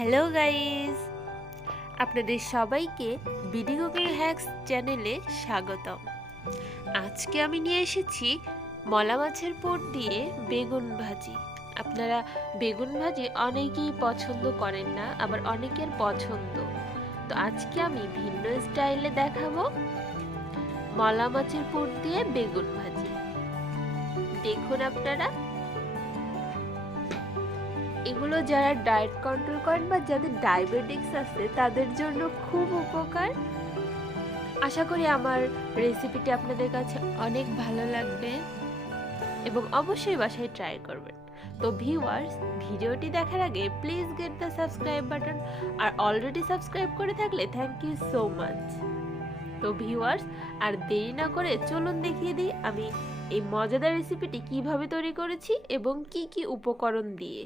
Hello guys, আপনাদের সবাইকে BD cooking hacks চ্যানেলে স্বাগতম। আজকে আমি নিয়ে এসেছি মলা মাছের পোট দিয়ে বেগুন ভাজি। আপনারা বেগুন ভাজি অনেকেই পছন্দ করেন না, আবার অনেকের পছন্দ। তো আজকে আমি ভিন্ন স্টাইলে দেখাবো মলা মাছের পোট দিয়ে বেগুন ভাজি। দেখুন আপনারা। এগুলো যারা ডায়েট কন্ট্রোল করেন বা যাদের ডায়াবেটিক্স আছে, তাদের জন্য খুব উপকার। আশা করি আমার রেসিপিটি আপনাদের কাছে অনেক ভালো লাগবে এবং অবশ্যই বাসায় ট্রাই করবেন। তো ভিউয়ার্স ভিডিওটি দেখার আগে please get the subscribe button R already subscribe করে থাকলে থ্যাংক ইউ সো মাচ তো ভিউয়ার্স আর দেরি না করে চলুন দেখিয়ে দিই আমি এই মজাদার রেসিপিটি কীভাবে তৈরি করেছি এবং কি কি উপকরণ দিয়ে।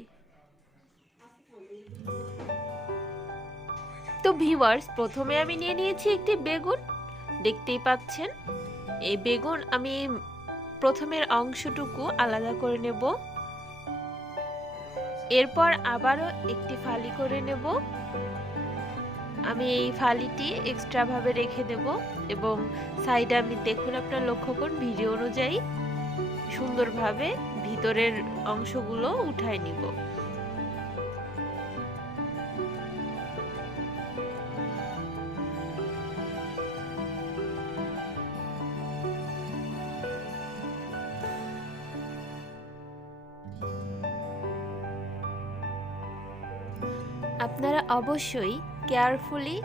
তো ভিউয়ার্স, প্রথমে আমি নিয়ে নিয়েছি একটি বেগুন। দেখতেই পাচ্ছেন, এই বেগুন আমি প্রথমের অংশটুকু আলাদা করে নেব। এরপর আবারও একটি ফালি করে নেব। আমি এই ফালিটি এক্সট্রা ভাবে রেখে দেব এবং সাইডে আমি দেখুন আপনার লক্ষ্য করুন ভিডিও অনুযায়ী সুন্দরভাবে ভিতরের অংশগুলো উঠায় নিব। আপনারা অবশ্যই কেয়ারফুলি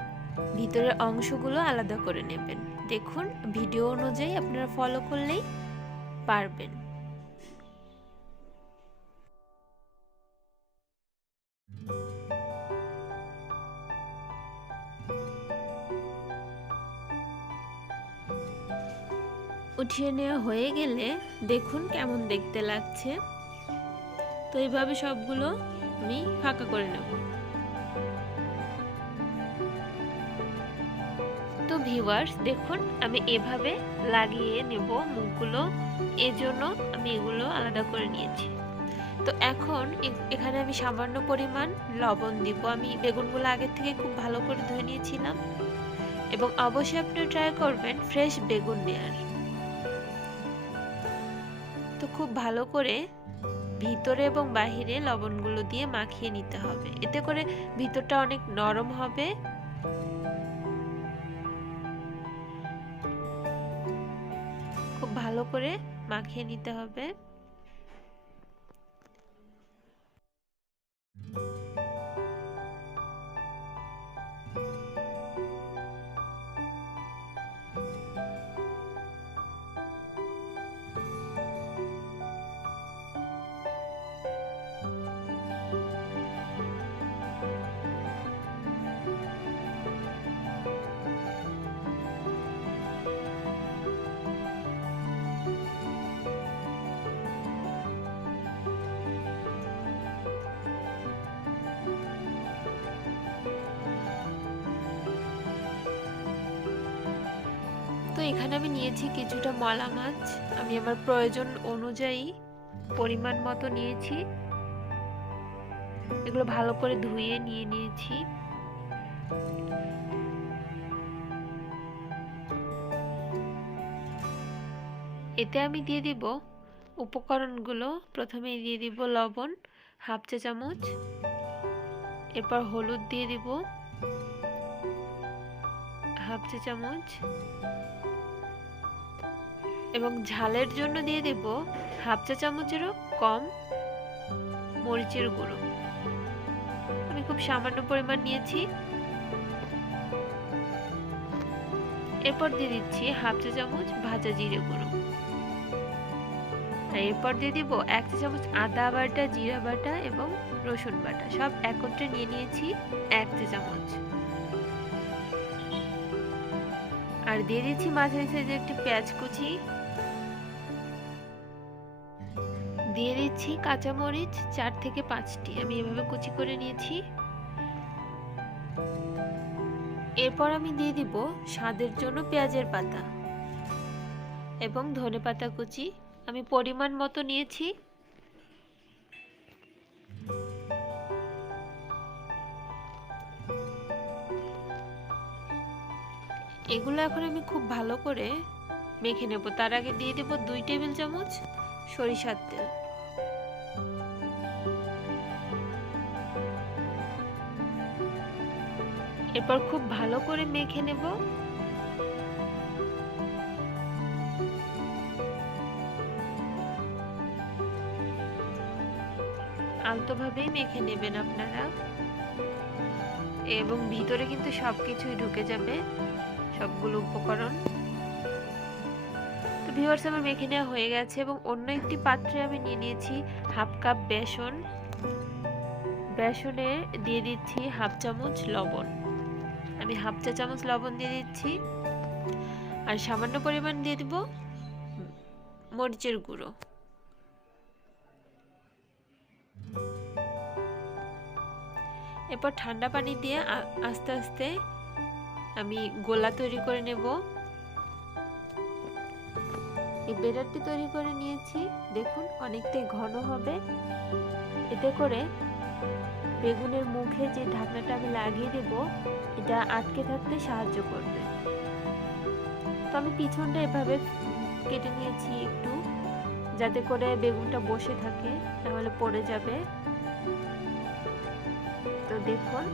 ভিতরের অংশগুলো আলাদা করে নেবেন। দেখুন, ভিডিও অনুযায়ী আপনারা ফলো করলেই পারবেন। উঠিয়ে নেওয়া হয়ে গেলে দেখুন কেমন দেখতে লাগছে। তো এইভাবে সবগুলো আমি ফাঁকা করে নেব। ভিউয়ার্স দেখুন, আমি এভাবে লাগিয়ে নেব মুখগুলো। এজন্য আমি এগুলো আলাদা করে নিয়েছি। তো এখন এখানে আমি সামান্য পরিমাণ লবণ দিব। আমি বেগুনগুলো আগের থেকে খুব ভালো করে ধুয়ে নিয়েছিলাম। এবং অবশ্যই আপনি ট্রাই করবেন ফ্রেশ বেগুন নেয়ার। তো খুব ভালো করে ভিতরে এবং বাহিরে লবণগুলো দিয়ে মাখিয়ে নিতে হবে। এতে করে ভিতরটা অনেক নরম হবে। করে মাখিয়ে নিতে হবে। এখানে আমি নিয়েছি কিছুটা মলা মাছ। আমি আমার প্রয়োজন অনুযায়ী, পরিমাণ মতো নিয়েছি। এগুলো ভালো করে ধুয়ে নিয়ে নিয়েছি। এতে আমি দিয়ে দিব উপকরণগুলো। প্রথমে দিয়ে দিব লবণ, হাফ চা চামচ। এরপর হলুদ দিয়ে দিব, হাফ চা চামচ। এবং ঝালের জন্য দিয়ে দেব হাফ চা চামচেরও কম মরিচের গুঁড়ো। আমি খুব সামান্য পরিমাণ নিয়েছি। এরপর দিয়ে দিচ্ছি হাফ চা চামচ ভাজা জিরে গুঁড়ো। আর এরপর দিয়ে দিব এক চা চামচ আদা বাটা, জিরা বাটা এবং রসুন বাটা। সব একত্রে নিয়ে নিয়েছি এক চা চামচ। আর দিয়ে দিচ্ছি মাঝারি সাইজের একটি পেঁয়াজ কুচি। দিয়ে দিচ্ছি কাঁচামরিচ, চার থেকে পাঁচটি। আমি এভাবে কুচি করে নিয়েছি। এরপর আমি দিয়ে দিব স্বাদের জন্য পেঁয়াজের পাতা এবং ধনে পাতা কুচি। আমি পরিমাণ মতো নিয়েছি। এগুলো এখন আমি খুব ভালো করে মেখে নেব। তার আগে দিয়ে দেব দুই টেবিল চামচ সরিষার তেল। এরপর খুব ভালো করে মেখে নেব। আলতোভাবেই মেখে নেবেন আপনারা। এবং ভিতরে কিন্তু সব কিছুই ঢুকে যাবে, সবগুলো উপকরণ। তো ভিউয়ার্স, আমার মেখে নেওয়া হয়ে গেছে এবং অন্য একটি পাত্রে আমি নিয়ে নিয়েছি হাফ কাপ বেসন। বেসনে দিয়ে দিচ্ছি হাফ চামচ লবণ। আমি হাফ চা চামচ লবণ দিয়ে দিচ্ছি। আর সামান্য পরিমাণ দিয়ে দিব মরিচের গুঁড়ো। এরপর ঠান্ডা পানি দিয়ে আস্তে আস্তে আমি গোলা তৈরি করে নেব। এই বেটারটি তৈরি করে নিয়েছি। দেখুন, অনেকটাই ঘন হবে। এতে করে বেগুনের মুখে যে ঢাকনাটা আমি লাগিয়ে দেব, এটা আটকে থাকতে সাহায্য করবে। তো আমি পিছনটা এভাবে কেটে নিয়েছি একটু, যাতে করে বেগুনটা বসে থাকে তাহলে পড়ে যাবে। তো দেখুন,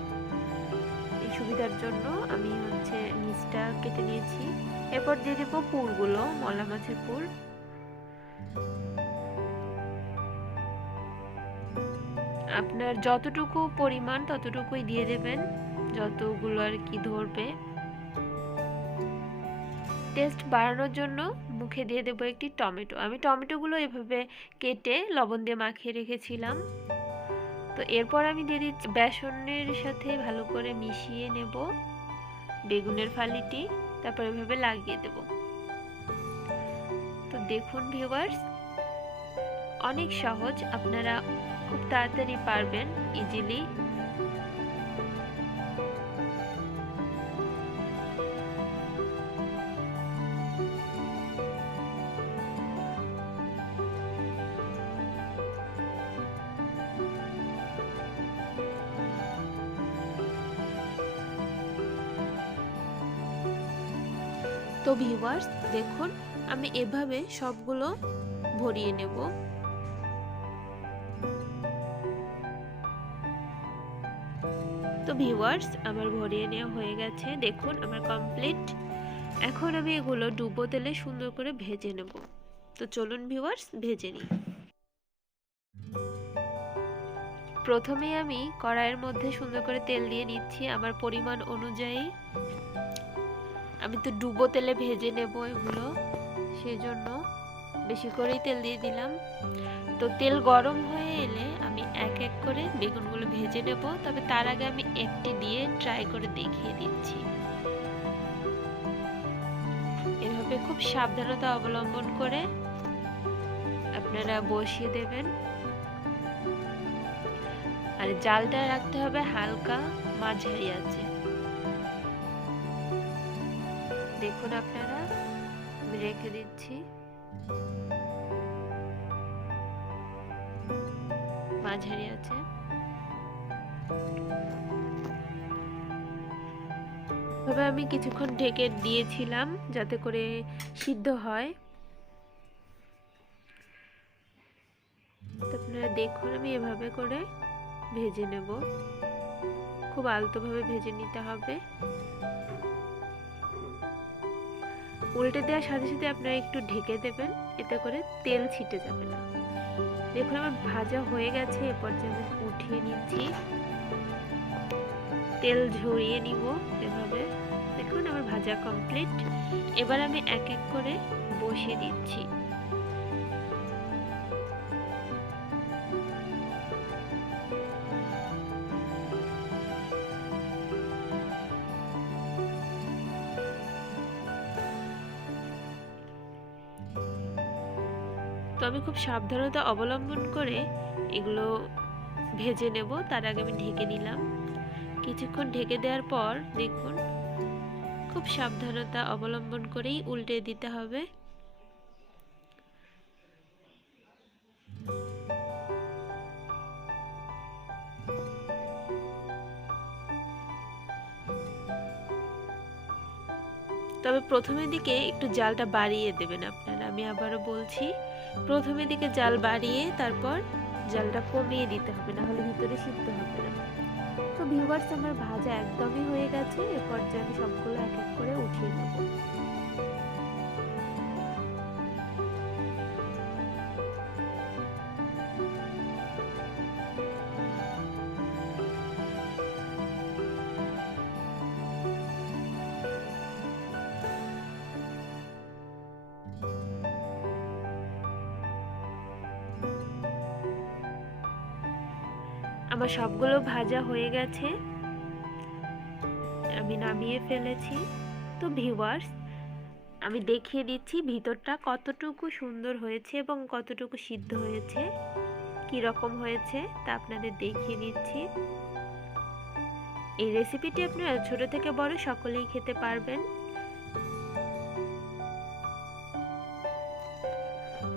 এই সুবিধার জন্য আমি হচ্ছে নিচটা কেটে নিয়েছি। এরপর দিয়ে দেবো পুরগুলো মলা মাছের পুর। আপনার যতটুকু পরিমাণ, ততটুকুই দিয়ে দেবেন। যতগুলো আর কি ধরবে। টেস্ট বাড়ানোর জন্য মুখে দিয়ে দেবো একটি টমেটো। আমি টমেটোগুলো এভাবে কেটে লবণ দিয়ে মাখিয়ে রেখেছিলাম। তো এরপর আমি দিয়ে দিচ্ছি বেসনের সাথে ভালো করে মিশিয়ে নেব বেগুনের ফালিটি। তারপর এভাবে লাগিয়ে দেব। তো দেখুন ভিউয়ার্স অনেক সহজ। আপনারা খুব তাড়াতাড়ি পারবেন ইজিলি তো ভিউয়ার্স দেখুন, আমি এভাবে সবগুলো ভরিয়ে নেব। ভিউয়ার্স আমার ভরিয়ে নেওয়া হয়ে গেছে। দেখুন, আমার কমপ্লিট এখন আমি এগুলো ডুবো তেলে সুন্দর করে ভেজে নেব। তো চলুন ভিউয়ার্স ভেজে নিই। প্রথমে আমি কড়াইয়ের মধ্যে সুন্দর করে তেল দিয়ে নিচ্ছি আমার পরিমাণ অনুযায়ী। আমি তো ডুবো তেলে ভেজে নেব এগুলো, সেই জন্য বেশি করেই তেল দিয়ে দিলাম। তো তেল গরম হয়ে এলে আমি এক এক করে বেগুনগুলো ভেজে নেব, তবে তার আগে আমি একটি দিয়ে ট্রাই করে দেখিয়ে দিচ্ছি। এভাবে খুব সাবধানতা অবলম্বন করে আপনারা বসিয়ে দেবেন। আর জালটা রাখতে হবে হালকা মাঝারি আছে। দেখুন আপনারা, আমি রেখে দিচ্ছি। মাঝারি আছে। তবে আমি কিছুক্ষণ ঢেকে দিয়েছিলাম যাতে করে সিদ্ধ হয়। আপনারা দেখুন, আমি এভাবে করে ভেজে নেব। খুব আলতোভাবে ভেজে নিতে হবে। উল্টে দেওয়ার সাথে সাথে আপনারা একটু ঢেকে দেবেন, এতে করে তেল ছিটে যাবে না। দেখুন, আমার ভাজা হয়ে গেছে এরপর যে আমি উঠিয়ে নিচ্ছি। তেল ঝরিয়ে নিব এভাবে। দেখুন, আমার ভাজা কমপ্লিট এবার আমি এক এক করে বসিয়ে দিচ্ছি। আমি খুব সাবধানতা অবলম্বন করে এগুলো ভেজে নেব। তার আগে আমি ঢেকে নিলাম। কিছুক্ষণ ঢেকে দেওয়ার পর দেখুন, খুব সাবধানতা অবলম্বন করেই উল্টে দিতে হবে। তবে প্রথমের দিকে একটু জালটা বাড়িয়ে দেবেন আপনারা। আমি আবারও বলছি প্রথমের দিকে জাল বাড়িয়ে তারপর জালটা কমিয়ে দিতে হবে না হলে ভিতরে সিদ্ধ হবে না। তো ভিউয়ার্স আমার ভাজা একদমই হয়ে গেছে, এরপর যে আমি সবগুলো এক এক করে উঠিয়ে নেব। আমার সবগুলো ভাজা হয়ে গেছে। আমি নামিয়ে ফেলেছি। তো ভিউয়ার্স আমি দেখিয়ে দিচ্ছি ভিতরটা কতটুকু সুন্দর হয়েছে এবং কতটুকু সিদ্ধ হয়েছে রকম হয়েছে তা আপনাদের দেখিয়ে দিচ্ছি। এই রেসিপিটি আপনারা ছোট থেকে বড় সকলেই খেতে পারবেন।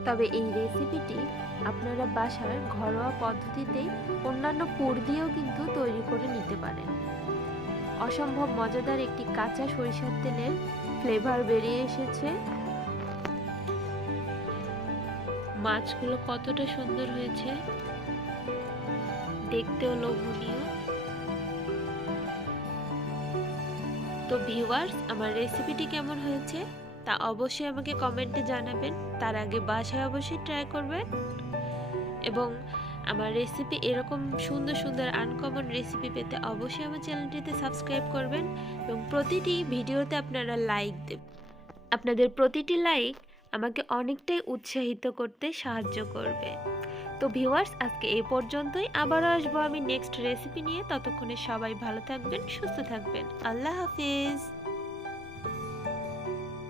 তবে এই রেসিপিটি আপনারা বাসার ঘরোয়া পদ্ধতিতেই অন্যান্য পুর দিয়েও কিন্তু তৈরি করে নিতে পারেন। অসম্ভব মজাদার একটি কাঁচা সরিষার তেলের ফ্লেভার বেরিয়ে এসেছে। মাছগুলো কতটা সুন্দর হয়েছে। দেখতেও লোভনীয়। তো ভিউয়ার্স আমার রেসিপিটি কেমন হয়েছে? তা অবশ্যই আমাকে কমেন্টে জানাবেন। তার আগে বাসায় অবশ্যই ট্রাই করবেন। এবং আমার রেসিপি এরকম সুন্দর সুন্দর আনকমন রেসিপি পেতে অবশ্যই আমার চ্যানেলটিতে সাবস্ক্রাইব করবেন এবং প্রতিটি ভিডিওতে আপনারা লাইক দেবেন আপনাদের প্রতিটি লাইক আমাকে অনেকটাই উৎসাহিত করতে সাহায্য করবে। তো ভিউয়ার্স আজকে এই পর্যন্তই। আবারও আসব আমি নেক্সট রেসিপি নিয়ে। ততক্ষণে সবাই ভালো থাকবেন, সুস্থ থাকবেন। আল্লাহ হাফিজ।